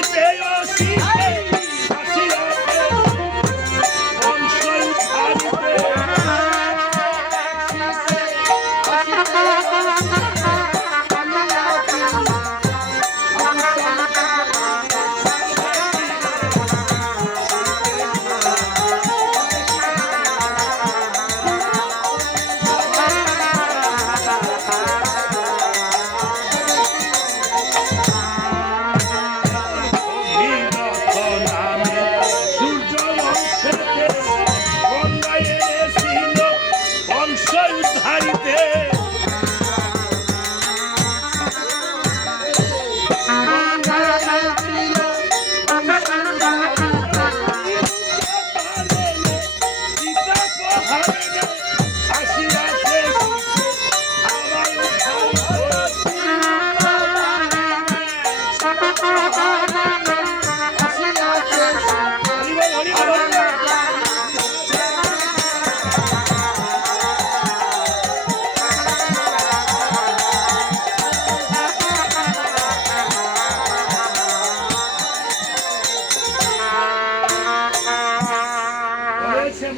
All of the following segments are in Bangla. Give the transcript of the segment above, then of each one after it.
শীতে ও শীতে আসিয়াছে বংশ উদ্ধারিতে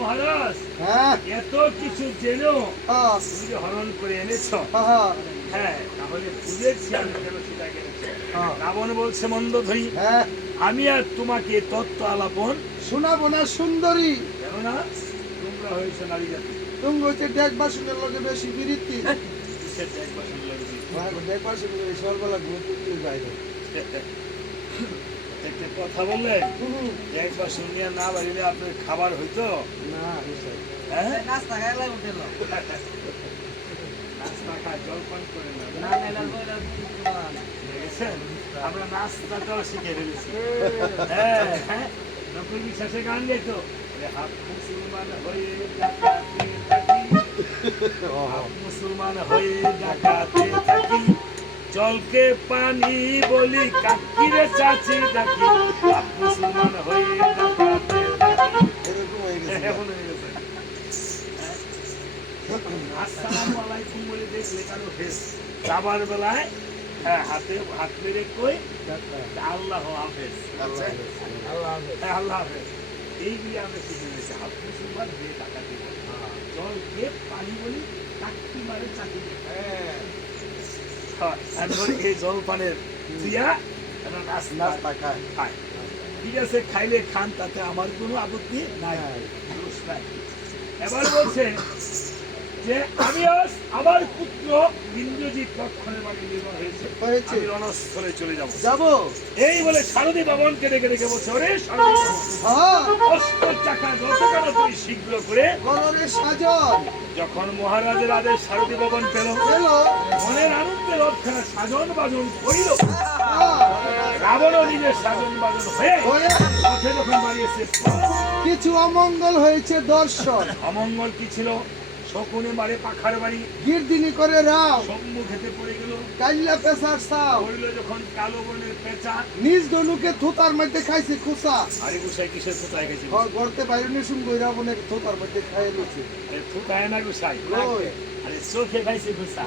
মহারাজ এত কিছু জেনেও তুমি হরণ করে এনেছ, হ্যাঁ তাহলে বুঝেছি আমি কেন সেটা এনেছি। রাবণ বলছে মন্দোধরী, আমি আর তোমাকে তত্ত্ব আলাপন শোনাবো না সুন্দরী, কেননা তোমরা হয়েছে নারী জাতি, তুমি হচ্ছে ডেক বাসনের লগে বেশি বিরতি, ডেক বাসনের সর্বলা ঘুরতে বাইরে একটা কথা বললেন, একবার শুনিয়া না বাড়িলে আপনার খাবার হইতো না, হ্যাঁ নাস্তা খাইলে উঠেল নাস্তা খায় জলপান করে না, না দেখেছেন আমরা নাস্তাটাও শিখে ফেলেছি। হ্যাঁ হ্যাঁ নকুল বিশ্বাসে গান গাইত, হাত মুসলমান হয়ে ডাকাতে থাকি, হাত মুসলমান হয়ে ডাকাতে থাকি, জলকে পানি বলি কাকিরে চাচি ডাকি, হাত মুসলমান হয়ে ডাকাতে থাকি। এমন হয়ে গেছে। আসসালামু আলাইকুম বলে দেখলে কারো ফেস যাবার বেলায় হ্যাঁ হাতে হাত মেরে কই আল্লাহ হাফেজ, আল্লাহ হাফেজ, এইগুলি আমরা শিখে নিয়েছি। হাত মুসলমান হয়ে ডাকাতে জলকে পানি বলি কাকি মারে চাচি, এই জলপানের দিয়া নাস্তা খায়, ঠিক আছে খাইলে খান, তাতে আমার কোনো আপত্তি নাই। এবার বলছে যে আমি আজ আমার পুত্র ইন্দ্রজিৎ লক্ষণের বাড়ি নির্মাণ হয়েছে, আমি রণস্থলে চলে যাব। এই বলে সারথী বাবনকে ডেকে ডেকে বলছে, ওরে সারথী অস্ত্র চাকা যতখানি তুই শীঘ্র করে সাজন। যখন মহারাজের আদেশ সারথী বাবন পেল, মনের আনন্দে রথখানা সাজন বাজন করিল। রাবণও নিজের সাজন বাজন হয়ে রথে যখন বাড়িয়েছে, কিছু অমঙ্গল হয়েছে দর্শন। অমঙ্গল কি ছিল? শকুনে মারে পাখার বাড়ি, গিরদিনি করে রাও, সম্মুখেতে পড়ে গেল কাইল্লা পেশার সাও, পড়িল যখন কালো বনের পেঁচা, নিজ ধনুকে থোতার মধ্যে খাইছে খুসা। আরে গুসাই কিসের থুতায় গেছে? গড়তে বাইরে শুনবো রাবণের থোতার মধ্যে খাইয়ে লুছে। থুতায় না গুসাই, আরে চোখে খাইছে গুসা,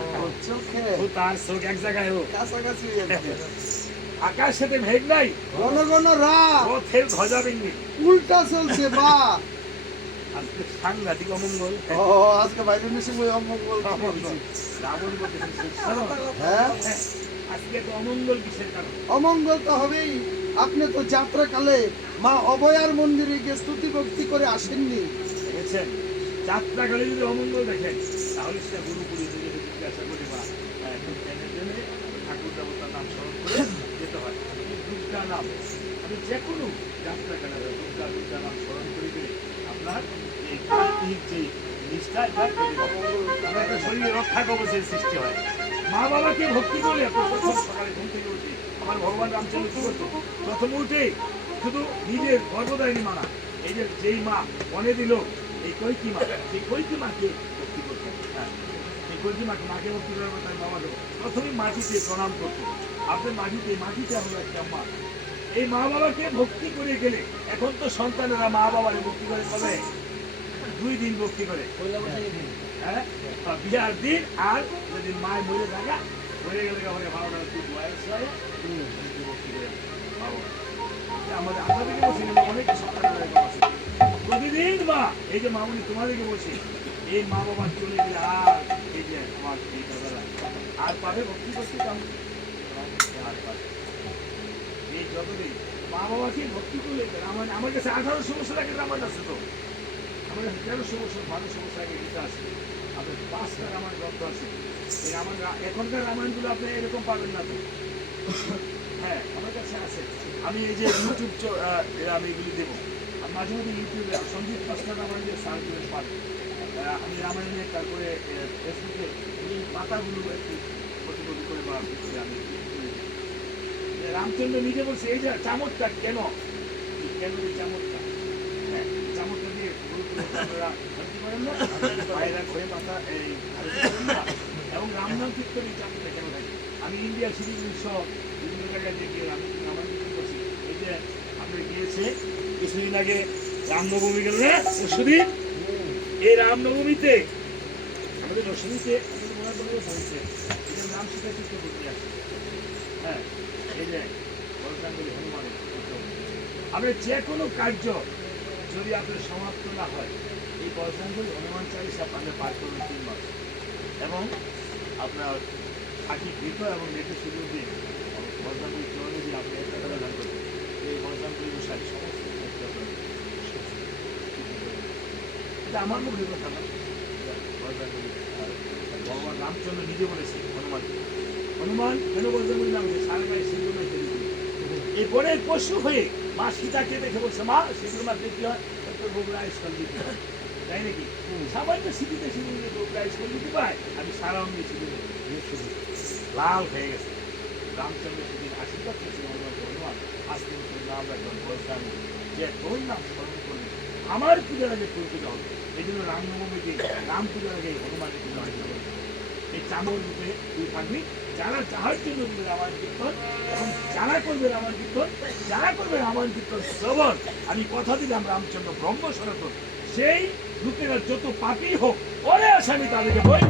চোখে থুতার চোখ এক জায়গায় হোক, কাছাকাছি। আকাশেতে মেঘ নাই, ঘন ঘন রাত, রথের ধ্বজা ভেঙে উল্টা চলছে বা। আজকে সাংঘাতিক অমঙ্গল। আজকে বাইরে শুনবো অমঙ্গল। রাবণ হ্যাঁ আজকে তো অমঙ্গল কিসের কারণ? অমঙ্গল তো হবেই। আপনি তো যাত্রাকালে মা অভয়ার মন্দিরে গিয়ে স্তুতি ভক্তি করে আসেননি, দেখেছেন? যাত্রাকালে যদি অমঙ্গল দেখেন তাহলে সেটা গুরুপুরি যদি জিজ্ঞাসা করি বা ঠাকুর দেবতার নাম স্মরণ করে যেতে হয়। দুর্গা নাম আমি যে কোনো যাত্রাকালে দুর্গা নাম স্মরণ করে দিলে আপনার এই কার্তিক যে নিষ্ঠা আমাদের শরীরে রক্ষা কবচের সৃষ্টি হয়। মা বাবাকে ভক্তি করে প্রথম সকালে ঘুম থেকে উঠে আমার ভগবান রামচন্দ্র কি করতো? প্রথম উঠে শুধু নিজের গর্ভদায়িনী মানা, এই যে যেই মা মনে দিল এই কৈকি মা, সেই কৈকি মাকে ভক্তি করতেন। হ্যাঁ এই কৈকি মাকে ভক্তি করার কথা বাবাকে প্রথমে মাটিতে প্রণাম করতো। আপনার মাটিতে আমরা একটা মা, এই মা বাবাকে ভক্তি করে গেলে এখন তো সন্তানেরা মা বাবারে ভক্তি করে কবে? 2 দিন ভক্তি করে, হ্যাঁ বিয়ার দিন, আর যেদিন মায় মরে থাকা মরে গেলে ভালো বয়স হয় ভক্তি করে বাবা। আমাদের আপনাদেরকে বলছি অনেক সন্তান আছে প্রতিদিন মা এই যে মামুনি তোমাদেরকে বলছি এই মা বাবা চলে গেলে আর এই যে আমার এই দাদারা আর পাবে ভক্তি করতে চাও আর পাবে এই যতদিন মা বাবাকে ভক্তি করলে আমার কাছে 1800 বছর আগে রামায়ণ আছে তো আমার কাছে 1300 বছর 1200 বছর আগে গীতা আছে আপনার 5টা রামায়ণ গ্রন্থ আছে এই রামায়ণ এখনকার রামায়ণগুলো আপনি এরকম পাবেন না তো হ্যাঁ আমার কাছে আছে আমি এই যে ইউটিউব আমি এগুলি দেবো আর মাঝে মাঝে ইউটিউবে সঞ্জিত পাঁচটা রামায়ণ দিয়ে সার্চ করে পাবেন আমি রামায়ণে তারপরে ফেসবুকে এই পাতাগুলো একটু প্রতিকপি করে বা করে আমি রামচন্দ্র নিজে বলছে এই যে চামচটা কেন কেন এই চামচটা হ্যাঁ চামচটা দিয়ে আপনারা ভর্তি করেন না পায়রা ঘরে পাতা এই এবং রামনাম কীর্তন এই চামচটা কেন থাকে আমি ইন্ডিয়া সিরিজ সহ বিভিন্ন জায়গায় দেখি আমি রামায়ণ কীর্তন করছি এই যে আপনি গিয়েছে কিছুদিন আগে রামনবমী গেল না সুদীপ এই রামনবমীতে আমাদের দশমীতে বলছে এই যে রাম সীতা চিত্র করতে আসে হ্যাঁ এই যে বলকাঙ্গলি হনুমানের আপনার যে কোনো কার্য যদি আপনার সমাপ্ত না হয় এই বলকাঙ্গলি হনুমান চালিসা আপনি পাঠ করবেন 3 মাস এবং আপনার খাঁটি ঘৃত এবং নেটে শুরু দিয়ে বলকাঙ্গলি চরণে দিয়ে আপনি একটা টাকা দান করবেন এই বলকাঙ্গলি অনুসারে সমস্ত এটা আমার মুখের কথা না ভগবান রামচন্দ্র নিজে বলেছে হনুমান কেন বলতে নাম সারা গায়ে সিঁদুর মেখে দিল এই বনের পশু হয়ে মা সীতাকে দেখে বলছে মা সিঁদুর মা দেখতে হয় তোর বগুড়া আইসকাল দিতে হয় তাই নাকি সামান্য সিঁড়িতে সিঁদুর দিয়ে বগুড়া আইসকাল দিতে পায় আমি সারা অঙ্গে সিঁদুর লাল হয়ে গেছে রামচন্দ্র সেদিন আশীর্বাদ করছে হনুমান আজকে নাম রাখবেন বলতাম যে তোর নাম স্মরণ করবে আমার পূজার আগে তোর পূজা হবে এই জন্য রামনবমীতে রাম পূজার আগে হনুমানের পূজা হয় এই চামর রূপে তুই থাকবি যারা যাহার জন্য দিবে রামায়ণ কীর্তন এবং যারা করবে রামায়ণ কীর্তন যারা করবে রামায়ণ কীর্তন শ্রবণ আমি কথা দিলাম রামচন্দ্র ব্রহ্ম সনাতন সেই লোকেরা যত পাপী হোক ওরে আসামি তাদেরকে বই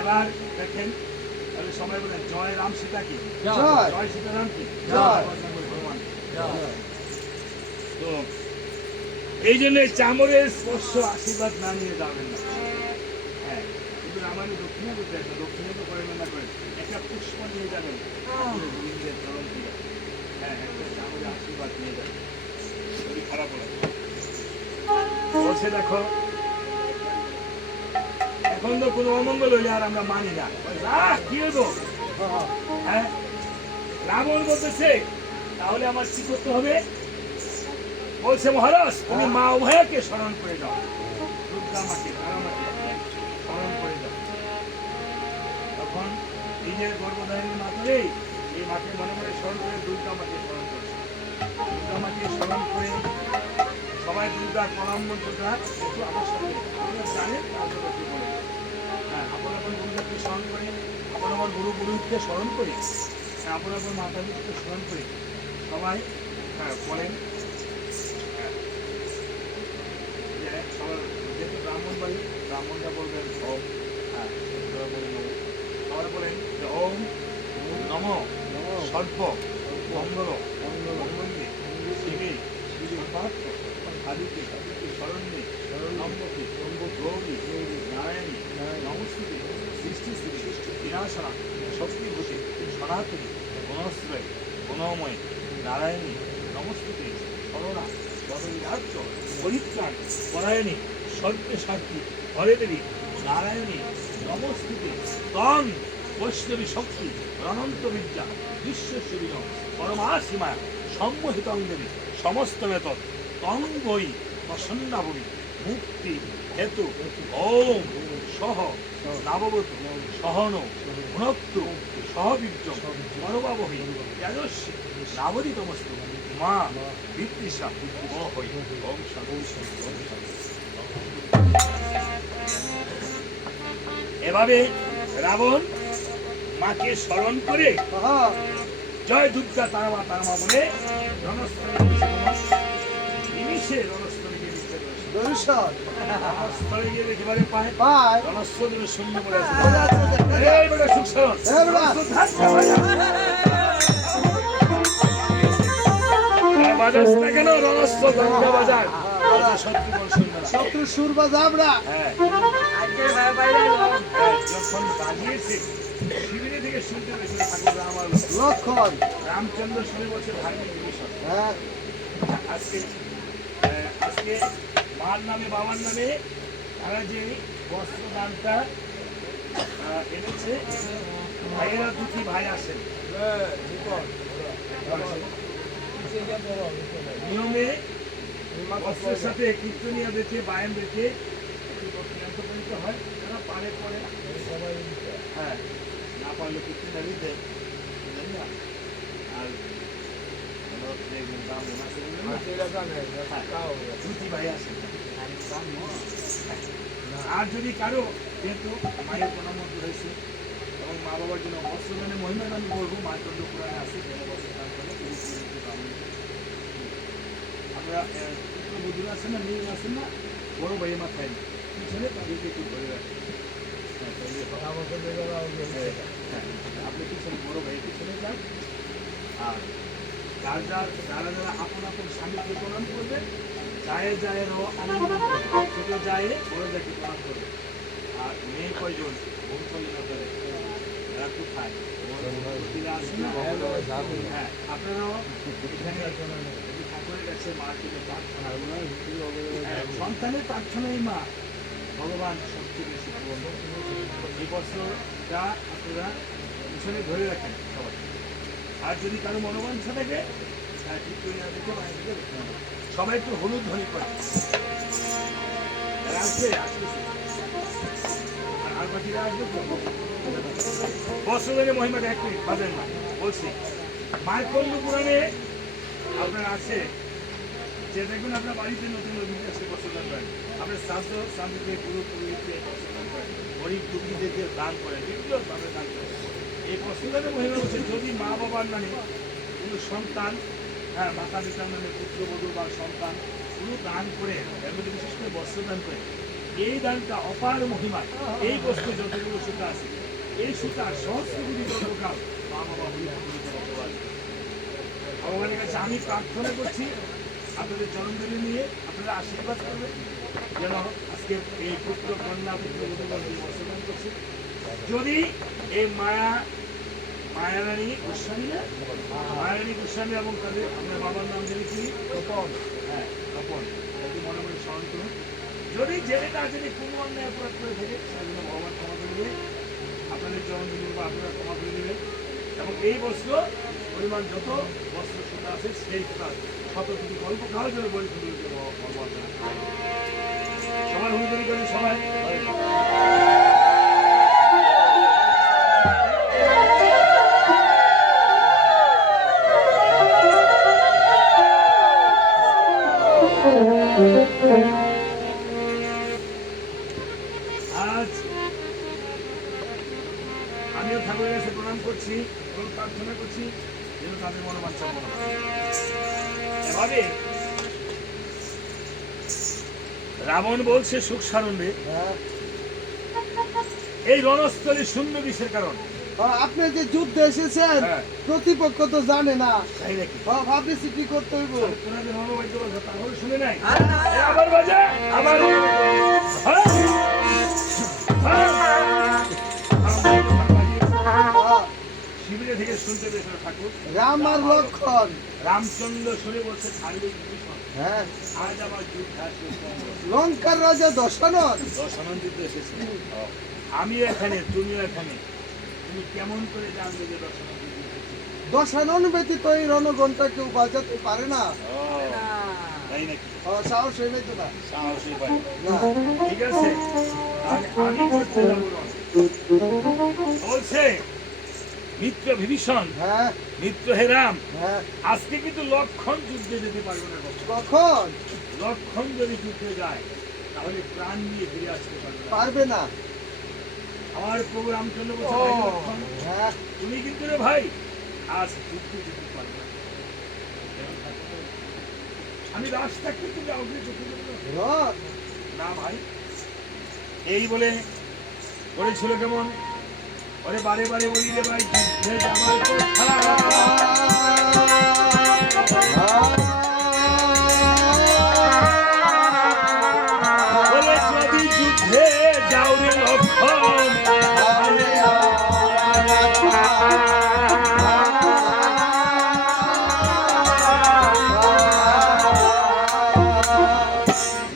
এবার দেখেন তাহলে সবাই বলেন জয় রাম সীতা কি জয়। জয় সীতারাম কি জয়। ভগবান তো এই জন্য চামরের স্পর্শ আশীর্বাদ না নিয়ে যাবেন না হ্যাঁ কিন্তু আমাদের দক্ষিণে করতে আছে দক্ষিণে তো করবেন না করেন একটা পুষ্প নিয়ে যাবেন গোবিন্দের চরণ দিয়ে হ্যাঁ একটা চামরের আশীর্বাদ নিয়ে যাবেন শরীর খারাপ হলো বলছে দেখো এখন তো কোনো অমঙ্গল হইলে আর আমরা মানি না কি হইবো হ্যাঁ রাবণ বলতেছে তাহলে আমার কি করতে হবে বলছে মহারাজ তুমি মা উভয়কে স্মরণ করে যাও দুর্গা মাকে তারা মাকে স্মরণ করে যাও তখন নিজের গর্ভধারিণী মাতরে এই মাকে মনে মনে স্মরণ করে দুর্গা মাকে স্মরণ করছে দুর্গা মাকে স্মরণ করে সবাই দুর্গার প্রণাম মন্ত্রটা একটু আমার সাথে আপনারা জানেন আপনারা কি বলেন হ্যাঁ আপনার আপনার দুর্গাকে স্মরণ করে আপনার আমার গুরু পুরোহিতকে স্মরণ করে আপনার আপনার মাতা পিতাকে স্মরণ করে সবাই হ্যাঁ বলেন সবার যেহেতু ব্রাহ্মণ বাড়ি ব্রাহ্মণরা বলবেন ওম হ্যাঁ সবাই বলেন যে ওম নম সর্ব মঙ্গল মঙ্গলে শিবে সর্বাত্ম আদিতে শরণ্যে নম্বকে গৌরী নারায়ণী নমস্তুতে সৃষ্টি বিনাশনা শক্তিভূতে সনাতনী গুণশ্রয় গুণময় নারায়ণী নমস্তুতে সরণা বদবিরাজ্য পরিত্রাণ পরায়ণী সর্বশান্তি হরে দেবী নারায়ণী নমস্তুতে তং বৈষ্ণবী শক্তি অনন্ত বিদ্যা বিশ্বস্বরীয় পরমাসীমা সম্মোহিতং দেবী সমস্ত বেতন তং বই প্রসন্নাভূমি মুক্তি হেতু ওম সহ নাববত সহন ভুনক্তু সহবীর্য মনোভাবহী তেজস্বী নাবদিতমস্তু মা বিদ্বিষা ও হই ওম এভাবে রাবণ মাকে স্মরণ করে জয় দুর্গা তারামা বলে রণস্থলে নিমিষে রণস্থলীকে বিচ্ছেদ করে দর্শন স্থলে গিয়ে দেখি বারে পায় পায় রণস্থলের শূন্য পড়ে আছে। পড়ে আছে দেখতে পায়। এই বেটা সুখসারণ। এই বেটা। বাজাস না কেন রণস্থল দঙ্গা বাজার বাজার শত্রুগণ শুনবে না। শত্রু সুর বা জাবরা হ্যাঁ, যখন বাজিয়েছে শিবিরে থেকে শুনতে পেয়েছিল ঠাকুর রাম আর লক্ষণ রামচন্দ্র শুনে বলছে ধার্মিক বিভীষণ হ্যাঁ আজকে আজকে মার নামে বাবার নামে তারা যে বস্ত্রদানটা এনেছে ভাইয়েরা দুটি ভাই আসেন নিয়মে বস্ত্রের সাথে কীর্তনিয়া দেখে বায়ান দেখে উপনীত হয় তারা পারে পরে হ্যাঁ না পারলে কীর্তনিয়া দিতে আর দুটি ভাই আসেন আর যদি কারো যেহেতু মায়ের প্রণামন্ত হয়েছে এবং মা বাবার জন্য বস্ত্রদানের মহিমা দান করবো মাতৃ পুরাণে আছে বস্ত্রদান করে আমরা পুত্রবধূরা আছেন না মেয়ে আছেন না বড় ভাইয়ের মাথায় পিছনে তাদেরকে একটু ধরে রাখেন আপনি পিছনে বড় ভাইয়ের পিছনে যান আর যারা যারা আপন আপন স্বামীকে প্রণাম করবে যায় যায় ছোট যায় বড় যাকে প্রণাম করবে আর মেয়ে কয়জন বোন কয়জন আপনাদের এরা কোথায় হ্যাঁ আপনারাও এখানে ঠাকুরের কাছে মার জন্য প্রার্থনা সন্তানের প্রার্থনাই মা ভগবান সবচেয়ে বেশি এই বছরটা আপনারা পিছনে ধরে রাখেন সবাই আর যদি কারো মনোবাঞ্ছা থাকে সবাই একটু হলুদ ধ্বনি করে আসবে আসতেছে আর বাকিরা আসবে বস্ত্রদানের মহিমাটা এক মিনিট বাজেন না বলছি মার্কণ্ড পুরাণে আপনার আছে যে দেখবেন আপনার বাড়িতে নতুন অভিজ্ঞতা আসে বস্ত্রদান করেন আপনার শ্রাদ্ধ স্বামীকে পুরোপুরিতে বস্ত্রদান করেন গরিব দুঃখীদেরকে দান করেন বিভিন্নভাবে দান করেন এই বস্ত্রদানের মহিমা হচ্ছে যদি মা বাবার নামে কোনো সন্তান হ্যাঁ মাতা পিতার নামে পুত্রবধূ বা সন্তান কোনো দান করে এর মধ্যে বিশেষ করে বস্ত্রদান করে এই দানটা অপার মহিমা এই বস্তু যতগুলো সুতা আছে এই সুতার সহস্রগুলি কল্পকাল মা বাবা ভগবানের কাছে আমি প্রার্থনা করছি আপনাদের জন্মদিনে নিয়ে আপনারা আশীর্বাদ করবেন যেন আজকে এই পুত্র কন্যা পুত্রবধূগণ বস্ত্রদান করছে যদি এই মায়ারানী গোস্বামী না মায়ারানী গোস্বামী এবং তাদের আপনার বাবার নাম জানি কি তপন হ্যাঁ তপন তাকে মনে মনে স্মরণ করুন যদি জেলেটা যদি কোনো অন্যায় অপরাধ করে থাকে সেজন্য ভগবান ক্ষমা করে দেবে আপনাদের জন্মদিন বা আপনারা ক্ষমা করে দেবেন এবং এই বস্ত্র পরিমাণ যত বস্ত্র সুতা আছে সেই সুতা শত কিছু গল্প খাওয়ার জন্য বই ভগবান সবাই হুঁজুরি করেন সবাই আজ আমিও ঠাকুরের কাছে প্রণাম করছি এবং প্রার্থনা করছি যেন তাদের মনোবাঞ্ছা পূর্ণ হয়। এভাবে রাবণ বলছে সুখ সারণে হ্যাঁ এই রণস্থলে শূন্য কিসের কারণ আপনি যে যুদ্ধে এসেছেন হ্যাঁ। প্রতিপক্ষ তো জানে না তাই নাকি ভাবতেছি কি করতে হইব তোমাদের মনোবাধ্য বলছো তাহলে শুনে নাই আবার বাজা আবার শিবিরে থেকে শুনতে পেয়েছিল ঠাকুর রাম আর লক্ষণ রামচন্দ্র শুনে বলছে ধার্মিক বিভীষণ হ্যাঁ আজ আমার যুদ্ধ আসবে লঙ্কার রাজা দশানন দশানন্দিত এসেছে আমি এখানে তুমিও এখানে তুমি কেমন করে জানবে যে দশানন্দিত এসেছে দশানন ব্যতীত এই রণগণটা কেউ বাজাতে পারে না তাই নাকি সাহস হয়ে নাই তো না সাহসী পাই না। ঠিক আছে তাহলে আমি করতে যাবো না। বলছে মিত্র বিভীষণ হ্যাঁ মিত্র হে রাম হ্যাঁ আজকে কিন্তু লক্ষণ যুদ্ধে যেতে পারবে না কখনো। কখন লক্ষণ যদি যুদ্ধে যায় তাহলে প্রাণ নিয়ে ফিরে আসতে পারবে না পারবে না আমার প্রভু রামচন্দ্র বলছে ও, ভাই লক্ষণ হ্যাঁ তুমি কিন্তু রে ভাই আজ যুদ্ধে যেতে পারবে না আমি রাস্তা কিন্তু কাউকে চোখে দেবো না। রথ না ভাই, এই বলে করেছিল কেমন, ওরে বারে বারে বলি রে ভাই, যুদ্ধে যাবার কথা। বলে যদি যুদ্ধে যাও রে লক্ষণ,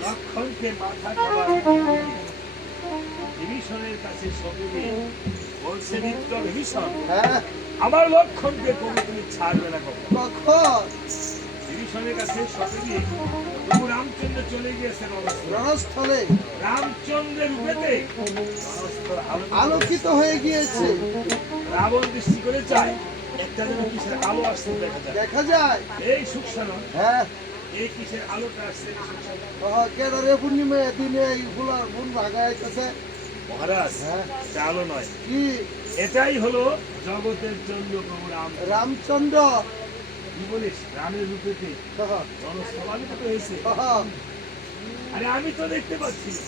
লক্ষণকে মাথা খাবার বিভীষণের কাছে সবিবে বলছে, মিত্র বিভীষণ, হ্যাঁ, আমার লক্ষণকে কবি তুমি ছাড়বে না কখন। কখন বিভীষণের কাছে সবিবে প্রভু রামচন্দ্র চলে গিয়েছেন রণস্থলে। রণস্থলে রামচন্দ্রের রূপেতে রণস্থল আলোকিত হয়ে গিয়েছে, রাবণ দৃষ্টি করে যায় একটা যেন কিসের আলো আসছে দেখা যায়। দেখা যায়। এই সুখসানন, হ্যাঁ, এই কিসের আলোটা আসছে এই সুখসানন? কেদারে পূর্ণিমা দিনে এইগুলা গুণ ভাগাইতেছে। মহারাজ, হ্যাঁ, এটা আলো নয়, কি এটাই হলো জগতের চন্দ্র প্রভু রাম। রামচন্দ্র কি বলিস, রামের রূপেতে হ্যাঁ, রণস্থল আলোকিত হয়েছে। হ্যাঁ, আরে আমি তো দেখতে পাচ্ছি না।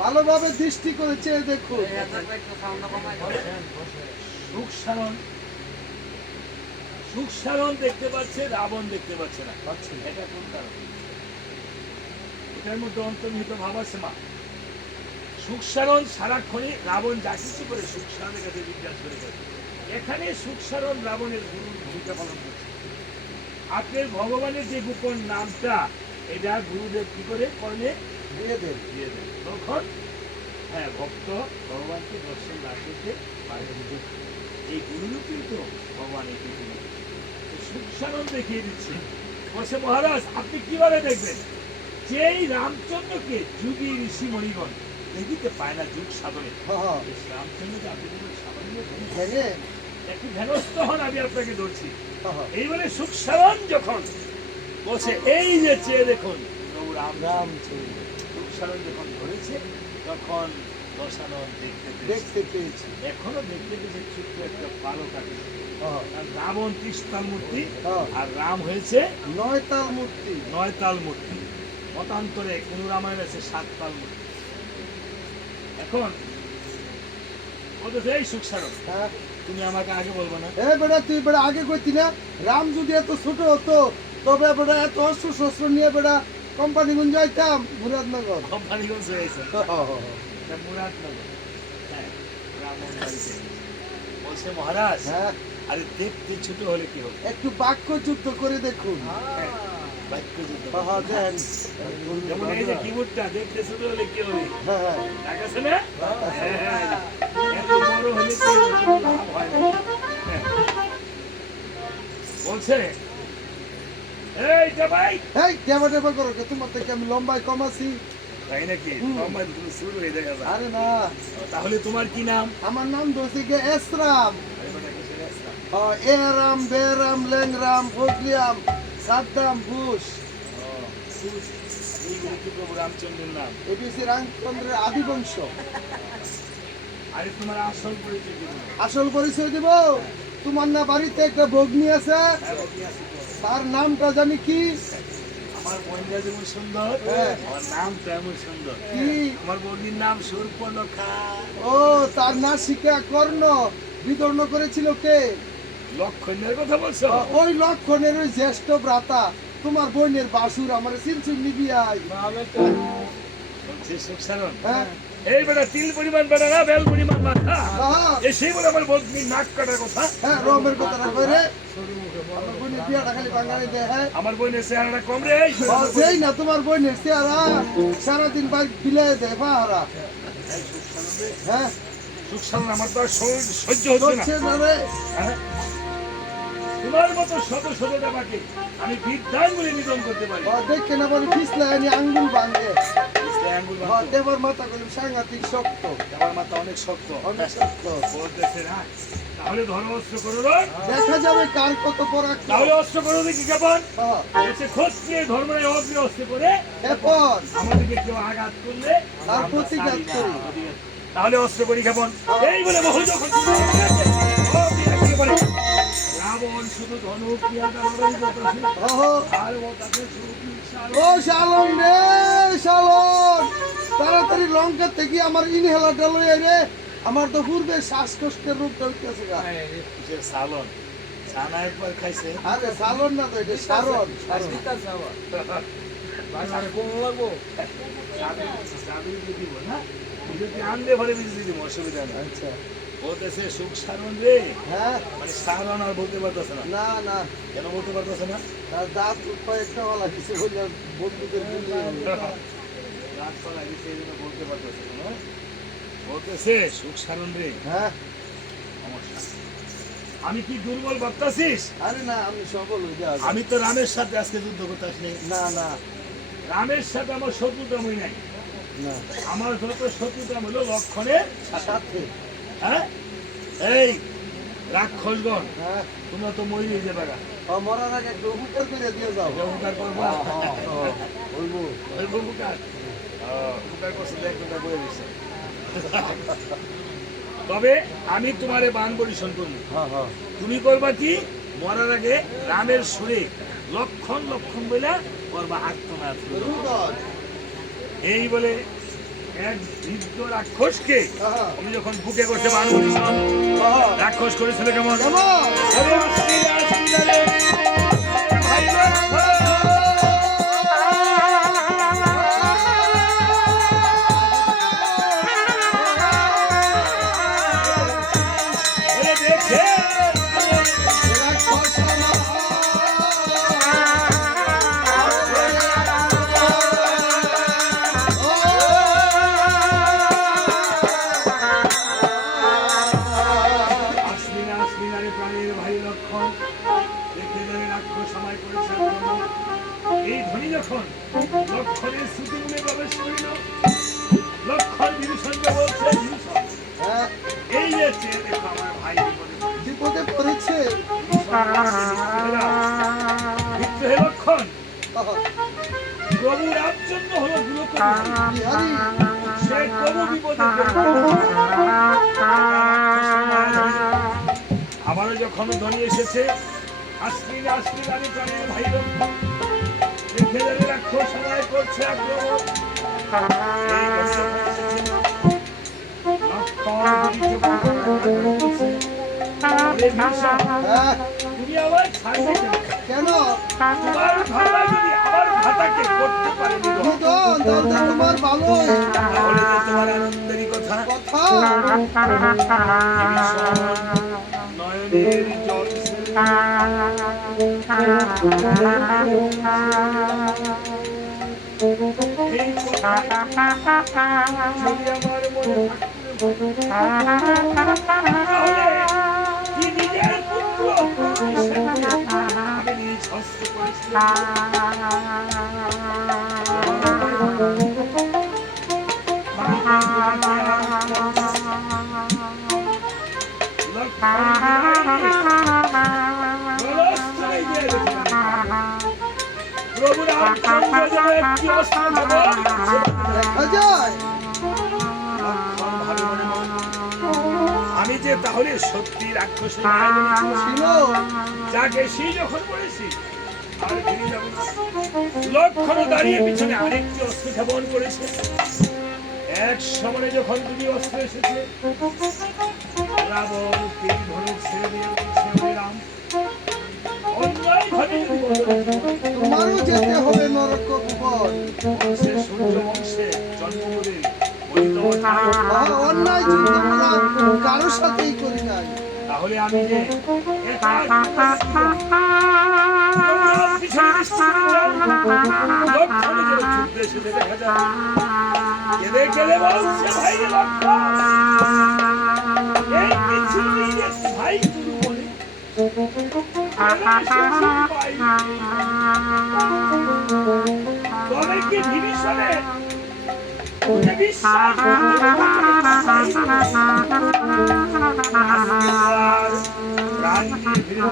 ভালোভাবে দৃষ্টি করেছে দেখুন। সুখসানন, সুখসানন দেখতে পাচ্ছে, রাবণ দেখতে পাচ্ছে না। পাচ্ছি না। এটা কোন কারণ? এটার মধ্যে অন্তর্নিহিত ভাব আছে মা। সুখসারণ সারাক্ষণই রাবণ যা কিছু করে সুখসারণের কাছে জিজ্ঞাসা করে করে। এখানে সুখসারণ রাবণের গুরুর ভূমিকা পালন করছে। আপনার ভগবানের যে গোপন নামটা, এটা গুরুদেব কি করে কর্ণে দিয়ে দেন। দিয়ে দেন। তখন হ্যাঁ, ভক্ত ভগবানকে দর্শন না করতে পারে না। এই গুরুরও কিন্তু ভগবান এই পৃথিবী সুখসারণ দেখিয়ে দিচ্ছে। বলছে, মহারাজ আপনি কিভাবে দেখবেন যেই রামচন্দ্রকে যুগী ঋষি মণিগণ দেখিতে পায় না যুগ সাধনে। হ্যাঁ, এই রামচন্দ্রকে আপনি যখন সাধনে ভেঙে একটু ধ্যানস্থ হন, আমি আপনাকে ধরছি। হ্যাঁ, এই বলে সুখসারণ যখন বলছে, এই যে চেয়ে দেখুন প্রভু রাম। রামচন্দ্র সুখসারণ যখন ধরেছে তখন দশানন দেখতে পেয়েছে। দেখতে পেয়েছি। এখনো দেখতে পেয়েছে ছোট্ট একটা পালক আছে। হ্যাঁ, আর রাবণ 30 তাল মূর্তি, হ্যাঁ, আর রাম হয়েছে 9 তাল মূর্তি। 9 তাল মূর্তি। মতান্তরে কোন রামায়ণ আছে 7 তাল মূর্তি। এখন বলতেছে, এই সুখসারণ হ্যাঁ, তুমি আমাকে আগে বলবো না? এ বেটা তুই বেটা আগে কইতি না রাম যদি এত ছোট হতো তবে বেটা এত অস্ত্র শস্ত্র নিয়ে বেটা কোম্পানি গুন যাইতাম মুরাদনগর। কোম্পানিগঞ্জ হয়েছে, এটা মুরাদনগর। হ্যাঁ, রাবণ বাড়িতে। বলছে, মহারাজ হ্যাঁ, আরে দেখতে ছোট হলে কি হবে? একটু বাক্য যুদ্ধ করে দেখুন। হ্যাঁ, বাক্য যুদ্ধ। হ্যাঁ, দেন। যেমন এই যে কিবোর্ডটা দেখতে ছোট হলে কি হবে? হ্যাঁ, দেখাছে না? হ্যাঁ, এত বড় হলে কি লাভ হয় না। হ্যাঁ। বলছে, এই জামাই, এই কেমন এবার করো কে? তোমার থেকে আমি লম্বায় কম আছি। তাই নাকি? লম্বায় তো তুমি শুরু হয়ে দেখা যায়। আরে না, তাহলে তোমার কি নাম? আমার নাম দোষী গে এসরাম। আরে বেটা, কিসের আসলাম? এ রাম বে রাম লেং রাম ফজলিয়াম সাদ্দাম বুশ। ও, সুস। এইগুলো কি প্রভু রামচন্দ্রের নাম? এটি হচ্ছে রামচন্দ্রের আদি বংশ। আরে তোমার আসল পরিচয় কি বলো? আসল পরিচয় দেব? তোমার না বাড়িতে একটা ভগ্নী আছে, হ্যাঁ, বলি আছি তো। তার নামটা জানি কি? আমার বোনটা যেমন সুন্দর, হ্যাঁ। আমার নাম তেমন সুন্দর। কি? আমার বোনের নাম সুর্পনখা। ও, তার নাসিকা কর্ণ বিতরণ করেছিল কে? লক্ষণের কথা বলছো? ওই লক্ষণের ওই জ্যেষ্ঠ ভ্রাতা তোমার বোনের বাসুর আমার সিলসিল নিবি আই। বলছে সুখসারণ, হ্যাঁ, এই বেটা তিল পরিমাণ বেটা না, বেল পরিমাণ মাথা। হ্যাঁ, এই সেই বলে আমার বদনি নাক কাটার কথা। হ্যাঁ, রমের কথাটা কইরে আমার বোনের বিয়াটা খালি বাঙালি দেয়। হ্যাঁ, আমার বোনের চেহারাটা কম রে। যেই না তোমার বোনের চেহারা সারাদিন বাইক বিলাই দেয় পাহারা। হ্যাঁ, সুখসারণ আমার তো আর সহ্য হচ্ছে না। হচ্ছে না রে। হ্যাঁ? তোমার মতো শত শত টাকাকে আমি বিদ্যান বলে নিধন করতে পারি। দেখে না বলে পিছলে আনি আঙ্গুল ভাঙে। ইসলাম আঙ্গুল ভাঙতো। দেবর মাথা গুলো সাংঘাতিক শক্ত, আমার মাথা অনেক শক্ত। অনেক শক্ত। বলতেছে না, তাহলে ধরো অস্ত্র করো রয়। দেখা যাবে কার কত পরাক্রম। তাহলে অস্ত্র করো দেখি কেমন। হ্যাঁ, এসে খোঁজ নিয়ে ধর্মরায় অগ্রে অস্ত্র করে এখন আমাদেরকে কেউ আঘাত করলে তার আমরা প্রতিঘাত ছাড়ি না। করি। তাহলে অস্ত্র করি কেমন। এই বলে বহু যখন বলে রাবণ শুধু ধনুক লড়াই করতেছে, ওহো, আর ও তাকে সুখ ও শালম রে শালম। তাড়াতাড়ি লঙ্কা থেকে আমার ইনহেলারটা লই আই রে, আমার তো পূর্বে শ্বাসকষ্টের রোগটা হইতেছে গা। কিসের সালন ছানা একবার খাইছে আরে সালন না তো, এটা সারন। চাবি দিয়ে দিব না যদি আনলে ভরে বেশি দিব অসুবিধা নেই আচ্ছা, বলতেছে সুখ সারণ রে হ্যাঁ, মানে সারণ আর বলতে পারতেছে না না না, কেন বলতে পারতেছে না তার দাঁত কয়েকটা বলা কিছু বললাম বন্ধুদের বুঝলে রাত পালা গেছে এই জন্য বলতে পারতেছে না বলতেছে সুখ সারণ রে হ্যাঁ। সমস্যা আমি কি দুর্বল ভাবতাছিস আরে না, আমি সফল হয়ে যাবো। আমি তো রামের সাথে আজকে যুদ্ধ করতে আসনি না না রামের সাথে আমার শত্রুতামই নাই না, আমার যত শত্রুতাম হলো লক্ষণের সাথে, হ্যাঁ এই রাক্ষসগণ হ্যাঁ। তোমরা তো মরে যাবে না ও মরার আগে একটু উপকার করে দিয়ে যাও। উপকার করবো বলবো ওই উপকার উপকার করছে দেখ তোমরা বলে দিচ্ছে তবে আমি তোমারে বান পরিশন করবো হ্যাঁ হ্যাঁ তুমি করবা কি মরার আগে রামের সুরে লক্ষণ লক্ষণ বলে করবা আত্মনাথ রুদন। এই বলে এক বৃদ্ধ রাক্ষসকে হ্যাঁ তুমি যখন বুকে করতে বান পরিশন হ্যাঁ। রাক্ষস করেছিল কেমন কেমন? আরে আসলে আসলে রে, ভাই লক্ষণ। ওরে দেখে আসবিনা আসবিনা রে প্রাণীর ভাই লক্ষণ দেখে যাবে রাক্ষস সময় করেছে আক্রমণ। এই ধ্বনি যখন লক্ষণের স্মৃতিগুলো প্রবেশ করিল লক্ষণ বিভীষণকে বলছে বিভীষণ হ্যাঁ, এই যে চেয়ে দেখো আমার ভাই বিপদে পড়েছে। বিপদে পড়েছে। মিত্র হে লক্ষণ হ্যাঁ, প্রভু রাম জন্য হলো গুরুত্ব বিহারী। সে প্রভু বিপদে আবারও যখন ধ্বনি এসেছে আসবিনা আসবিনা রে প্রাণীর ভাই লক্ষণ দেখে যাবে রাক্ষস সময় করছে আক্রমণ। এই ধ্বনি যখন এসেছে, লক্ষণ বলছে, ওরে ভীষণ, হ্যাঁ, তুমি আমার ছাড়বে কেন? কেন? তোমার ভাতা যদি আমার ভাতাকে করতে পারে রুদন, তাহলে তো তোমার ভালোই তাহলে তো তোমার আনন্দেরই কথা। কথা। ভীষণ নয়নের জল ছেড়ে এই কথা যদি আমার মনে থাকতে তাহলে কি নিজের পুত্র আমি নিজ হস্তে করেছিলাম। প্রভু রামচন্দ্র যেন একটি অস্ত্র ধরুন। দেখা যায় লক্ষণ ভাবে মনে মনে, আমি যে তাহলে সত্যি রাক্ষসের ভাই বলেছিলাম, ছিল। যাকে সেই যখন বলেছি আর ফিরে যাব না। লক্ষণ দাঁড়িয়ে পিছনে আরেকটি অস্ত্র ধাবন করেছে। এক সময় যখন দুটি অস্ত্র এসেছে রাবণ তিন ধনুক ছেড়ে দিয়ে বলছে, "ওরে রাম অন্যায় ভাবে যদি তোমারও যেতে হবে নরক কুপন। বংশে সূর্য বংশে জন্ম করে বলিতম অন্যায় যুদ্ধ আমরা কারোর সাথেই করি নাই। তাহলে আমি যে একা পিছনে নিষ্ঠুর যাই, লক্ষণে যেন যুদ্ধে এসেছে দেখা যায়। কেঁদে কেঁদে বলছে, ভাই রে লক্ষণ, এই পৃথিবীর ভাই গুরু বলে তবে কি বিভীষণে বিশ্বাস প্রাণ দিয়ে ফিরে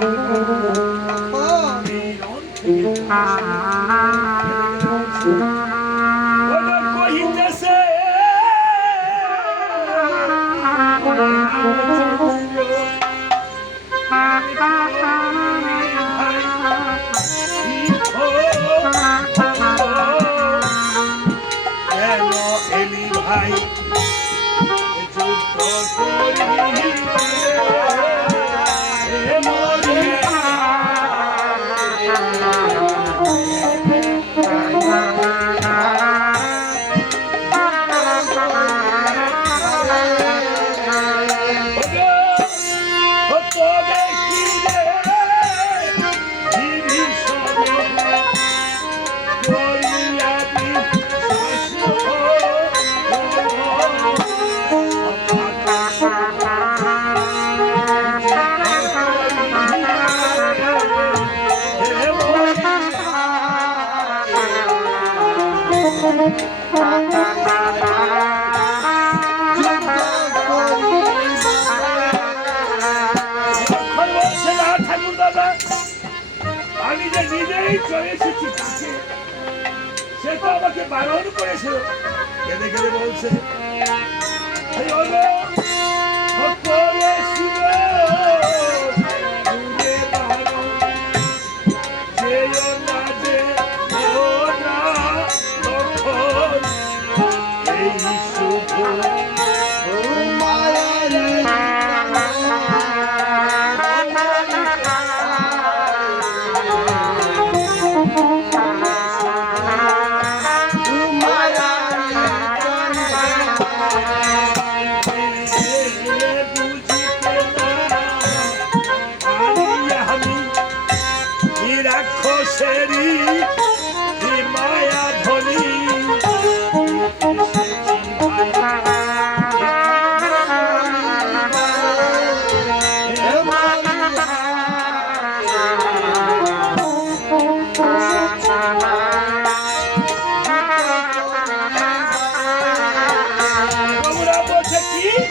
কহিতেছে এলি ভাই যুদ্ধ করিলে মরি আমি যে নিজেই চলে এসেছি কাছে সে তো আমাকে বারণ করেছিল কেঁদে কেঁদে বলছে মায়া ধনী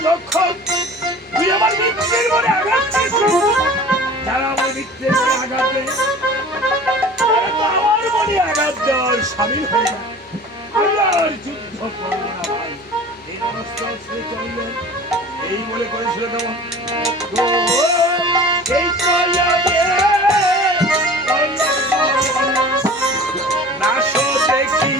লক্ষণ তুই আমার মিত্রের মনে আঘাত যারা আমার মিত্রের মনে আঘাত দেয় তারা তো আমার মনে আঘাত দেওয়ার সামিল হয়ে যায় আর যুদ্ধ করবো না ভাই এই অবস্থায় ছেড়ে চললেন এই বলে করেছিল তেমন এই নাশ দেখি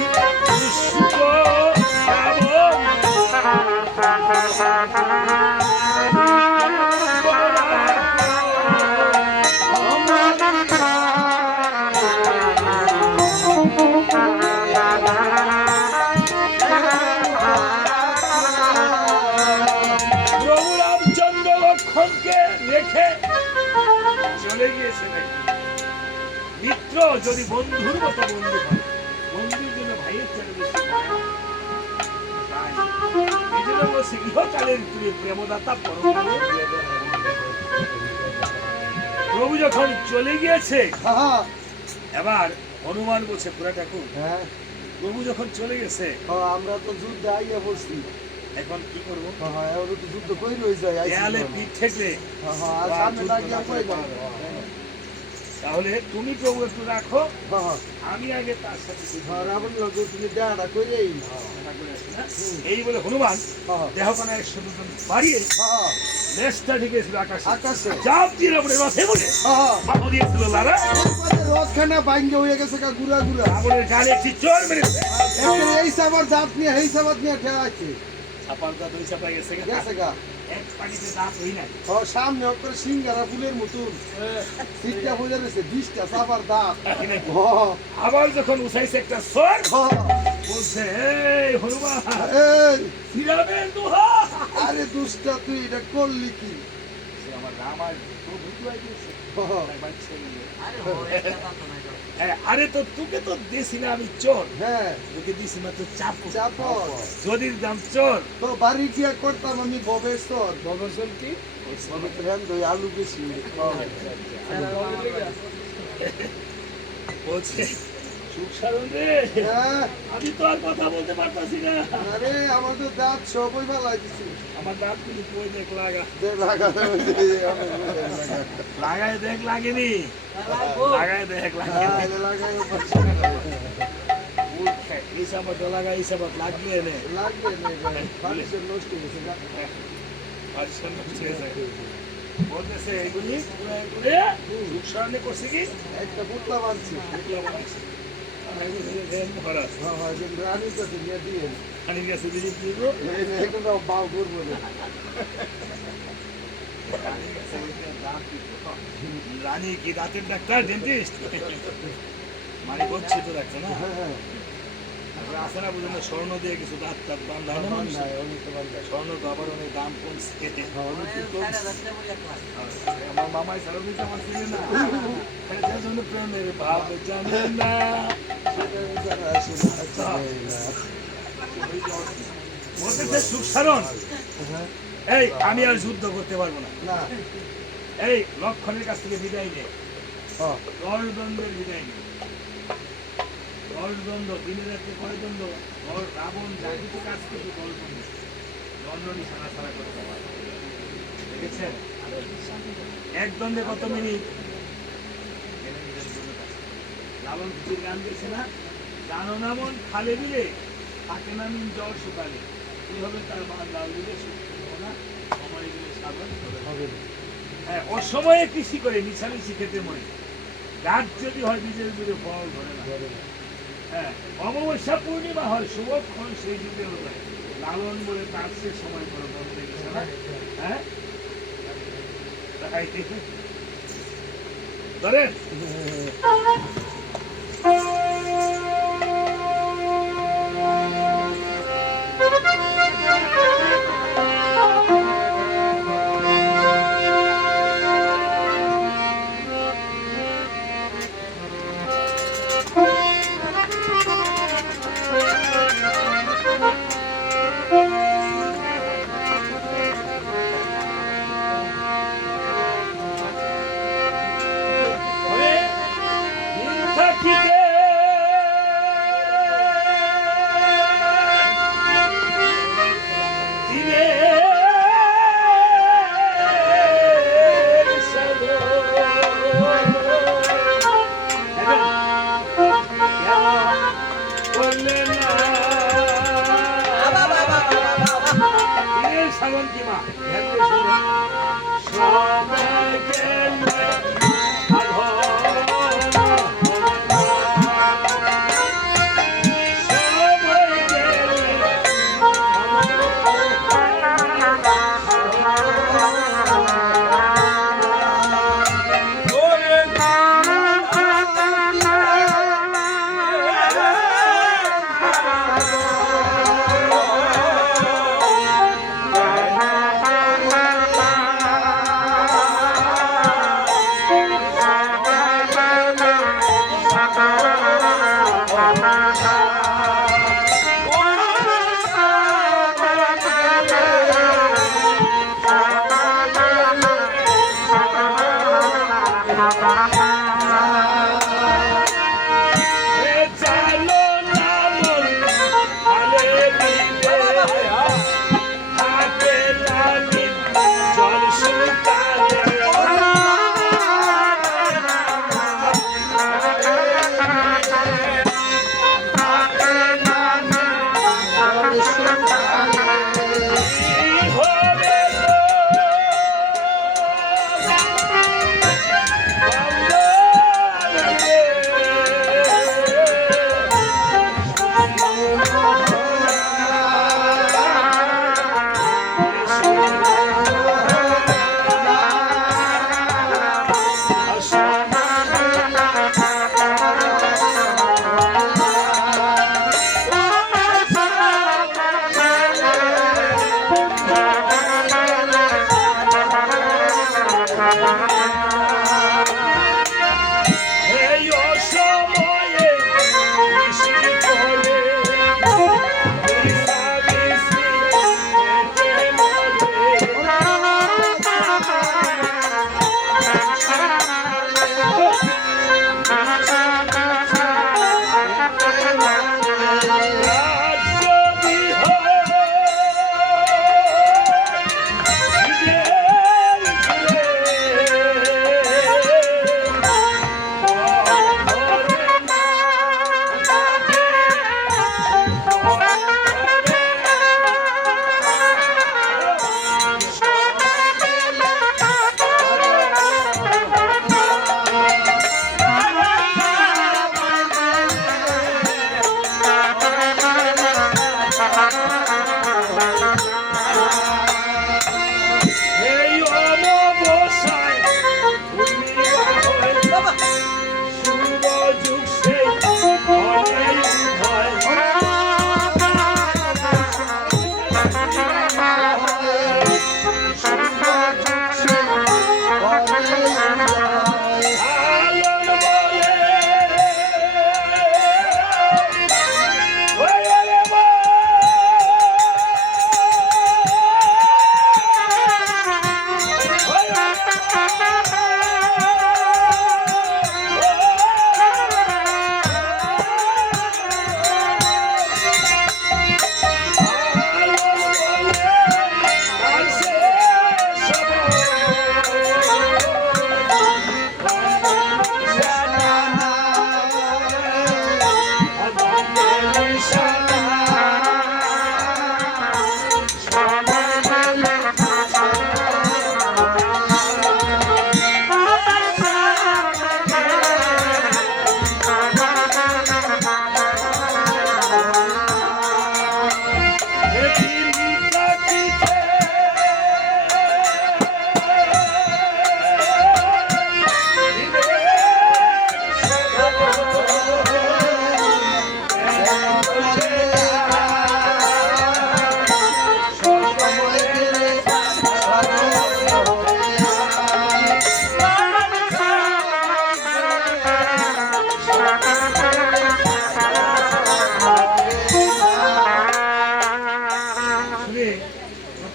রেখে চলে গিয়েছে মিত্র যদি বন্ধুর মতো বন্ধু হয় বন্ধুর জন্য ভাইয়ের চেয়ে বেশি এই জন্য বলছি ইহকালের প্রেমদাতা পরকালের প্রভু যখন চলে গিয়েছে এবার হনুমান বলছে পুরা ঠাকুর প্রভু যখন চলে গেছে আমরা তো যুদ্ধে আইয়া বসছি এখন কি করবো যুদ্ধ কই রয়ে যায় দেয়ালে পিঠ ঠেকলে তাহলে তুমি প্রভু একটু রাখো আমি আগে তার সাথে তুমি দেয়াটা করে এই বলে হনুমান দেহখানা 100 জন বাড়িয়ে লেজটা ঢেকেছিল আকাশে চাপ দিয়ে রাবণের মাথায় বলে বাবু দিয়েছিল লারা রথখানা ভাঙ্গে হয়ে গেছে গুড়া গুড়া রাবণের গালে একটি চোর মেরেছে এই সাবার জাত নিয়ে এই সাবার নিয়ে ঠেয়া আছে চাপার দাঁত ওই চাপায় গেছে গা এক পানিতে দাঁত হই নাই সামনে করে সিঙ্গারা ফুলের মতন সিটটা হয়ে গেছে 20টা চাপার দাঁত আবার যখন উঠাইছে একটা চোর বলছে এই হনুমান শ্রীরামের দোহা আরে দুষ্টা তুই এটা করলি কি আমার রাম আর প্রভু তুই দিয়েছে আরে তো তোকে তো দিছি না আমি চোর তোকে দিছি মাত্র চাপ যদি দাম চোর তো বাড়ি গিয়া করতাম আমি ববেশ্বর কি আলু বেশি বলছে সুখ সাধন রে আমি তো আর কথা বলতে পারতাছি না আরে আমার তো দাঁত সবই ভালো দিছি আমার দাঁত কিন্তু কই দেখ লাগা লাগাই দেখ লাগেনি লাগাই দেখ লাগেনি লাগাই এই সাবাত লাগা এই সাবাত লাগবে না পারিশ্রম নষ্ট হয়েছে পারিশ্রম নষ্ট হয়েছে বলতেছে এগুলি পুরো সুখ সাধনে করছে কি একটা বুটলা বানছি মহারাজ হ্যাঁ হ্যাঁ কিন্তু রানীর কাছে নিয়ে দিয়ে খানির কাছে দিয়ে দিব এগুলো বাউ করবো না রানী কি দাঁতের ডাক্তার ডেন্টিস্ট মানে করছে তো রাখছে না হ্যাঁ হ্যাঁ তারপরে আসে না পর্যন্ত স্বর্ণ দিয়ে কিছু দাঁত টাত বান্ধা হয় না মানুষ? বান্ধায় অনেক তো বান্ধায় স্বর্ণ তো আবার অনেক দাম কমছে হ্যাঁ অনেক তো আমার মামাই সারা দিতে আমার ছিল না এটা জন্য প্রেমের ভাব জানে না বলতেছে সুখ সারণ হ্যাঁ এই আমি আর যুদ্ধ করতে পারবো না না এই লক্ষণের কাছ থেকে বিদায় নে হ্যাঁ দশদ্বন্দ্বের বিদায় নে দশদ্বন্দ্ব দিনে রাত্রে কয় দ্বন্দ্ব রাবণ যা কিছু কাজ করছে দশদ্বন্দ্ব দণ্ডনি ছাড়া ছাড়া করতে পারে দেখেছেন এক দ্বন্দ্বে কত মিনিট লালন খুশির গান গেছে না জানো না মন খালে দিলে থাকে না মিন জল শুকালে এইভাবে তার মান লাল দিলে শুকনো না সময় দিলে সাধন হবে না হ্যাঁ অসময়ে কৃষি করে মিছামিছি খেতে মরে গাছ যদি হয় বীজের দূরে ফল ধরে না হবে না হ্যাঁ অমাবস্যা পূর্ণিমা হয় শুভক্ষণ সেই যুগে হলো লালন বলে তার সে সময় করে বন্ধ দেখেছে না হ্যাঁ ধরেন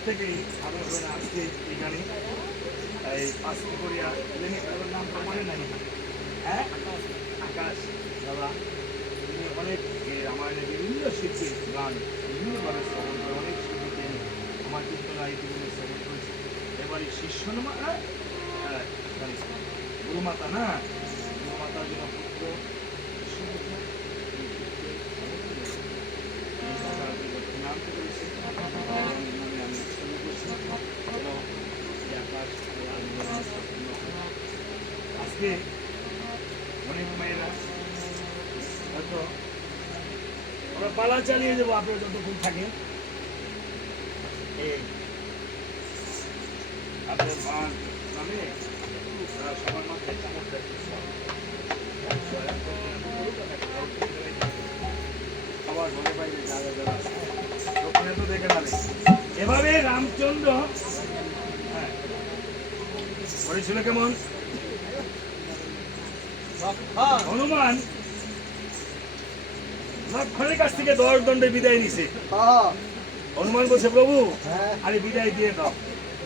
প্রত্যেকেই ভালো হবে না আজকে এখানে এই পাঁচটি করিয়া লেনিকার নাম তো মনে নাই হ্যাঁ আকাশ দাদা তিনি অনেক রামায়ণের বিভিন্ন শিল্পী গান বিভিন্নভাবে শ্রবণ করে অনেক শিল্পীকে এনে আমার কীর্তনা ইতিমধ্যে শ্রবণ করেছে এবারে শিষ্য গুরুমাতা না গুরুমাতার জন্য পুত্র শিষ্যপুত্র এই পুত্রকে এই টাকা দক্ষিণা আনতে পেরেছে আমি শুরু করছি যেন এই আকাশ আজকে অনেক মেয়েরা হয়তো আমরা পালা চালিয়ে যাবো আপনারা যতক্ষণ থাকেন এই আপনার বান নামে সবার মাথায় চামচ রাখতে সবার ঘরে বাইরে যারা যারা আছে ওখানে তো দেখে যাবে এভাবে রামচন্দ্র হ্যাঁ বলেছিল কেমন হনুমান লক্ষণের কাছ থেকে 10 দণ্ডে বিদায় নিছে হ্যাঁ হনুমান বলছে প্রভু হ্যাঁ আরে বিদায় দিয়ে দাও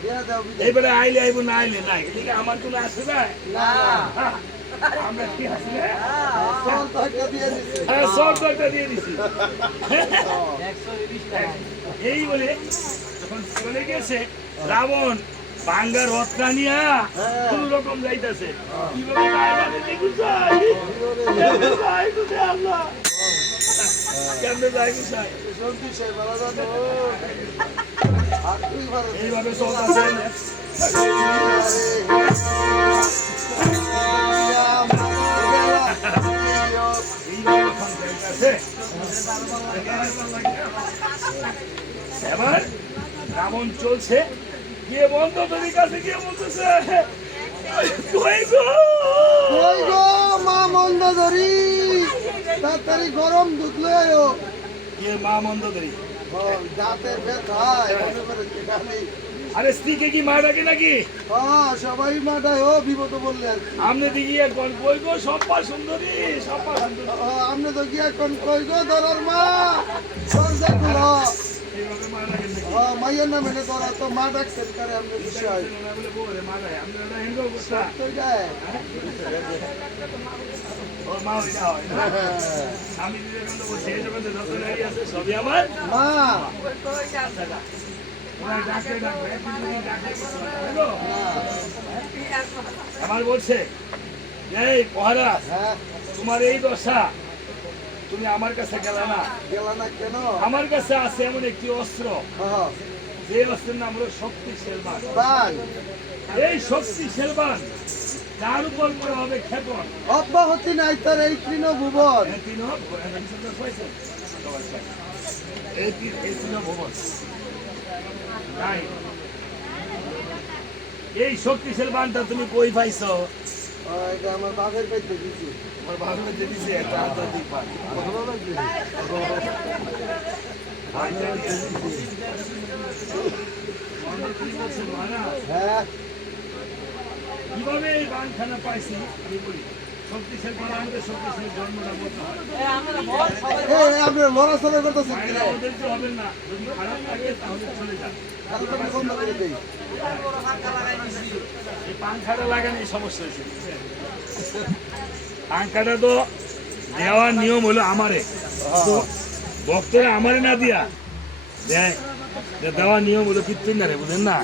দিয়া দাও বিদায়। এইবারে আইলে আইব না আইলে নাই এদিকে আমার কোনো আসে যায় না হ্যাঁ, আমরা কি আসলে সব তো একটা দিয়ে দিছে। হ্যাঁ সব দরকার দিয়ে দিছি এই বলে যখন চলে গেছে রাবণ বাঙ্গার রথটা নিয়া কোন রকম যাইতেছে কিভাবে যায় মানে দেখু যাই কেমনে যায় তুমি আল্লাহ কেমনে যায় গুছাই সব বিষয় বলা জানো। আর তুই ভালো এইভাবে চলতেছে এইভাবে যখন চলতেছে এবার রাবণ চলছে গিয়ে বন্ধ তোদের কাছে গিয়ে বলতেছে কই গো কই গো মা মন্দোদরি তাড়াতাড়ি গরম দুধ লয়ও গিয়ে মা মন্দোদরি দাঁতের ব্যথায় মনে করে খালি আরে স্ত্রীকে কি মা ডাকে নাকি সবাই মাঠায় ও বিপদ বললে আর কি। আমনে দিকে কোন কই গো সপ্পা সুন্দরী সপ্পা সুন্দরী আপনি তো গিয়া কোন কই গো ধরার মা সঞ্জয় কুল এইভাবে মা ডাকে নাকি মাইয়ের নামে ধরা তো মা ডাকছেন কারে আপনি বিষয় না বলে বলে মা ডাকে আমরা না হেঙ্গো করতা তো যায় ও মা হইনা হয় না আমি বিবেকানন্দ বলছি এই জগতে যত নারী আছে সবই আমার মা ওরা ডাকে ডাকবে একদিন ডাকে হ্যালো আমার বলছে এই মহারাজ হ্যাঁ তোমার এই দশা তুমি আমার কাছে গেলে না গেল না কেন আমার কাছে আছে এমন একটি অস্ত্র হ্যাঁ যে অস্ত্রের নাম হলো শক্তি শেলবান বান এই শক্তি শেলবান তার উপর করে হবে ক্ষেপণ অব্যাহতি নাই তার এই তৃণভুবন এই তৃণ ভবন নাই এই শক্তিশাল বানটা তুমি কই পাইছো এটা আমার বাপের পেটে দিছি তোমার ভাবে যে দিছে একটা আন্তর্জাতিক বান হ্যাঁ কিভাবে এই বানখানা পাইছি আমি বলি শক্তিশাল বান আমাদের শক্তিশাল জন্মটা বলতে হয় আপনি লড়াচড়া করতেছেন কি মায়েরা ওদেরকে হবে না যদি খারাপ থাকে তাহলে চলে যান বন্ধ করে দেই এই পাংখাটা লাগানোর সমস্যা হয়েছে পাংখাটা তো দেওয়ার নিয়ম হলো আমারে তো ভক্তরা আমারে না দিয়া দেয় দেওয়ার নিয়ম হলো কীর্তন না রে বুঝেন না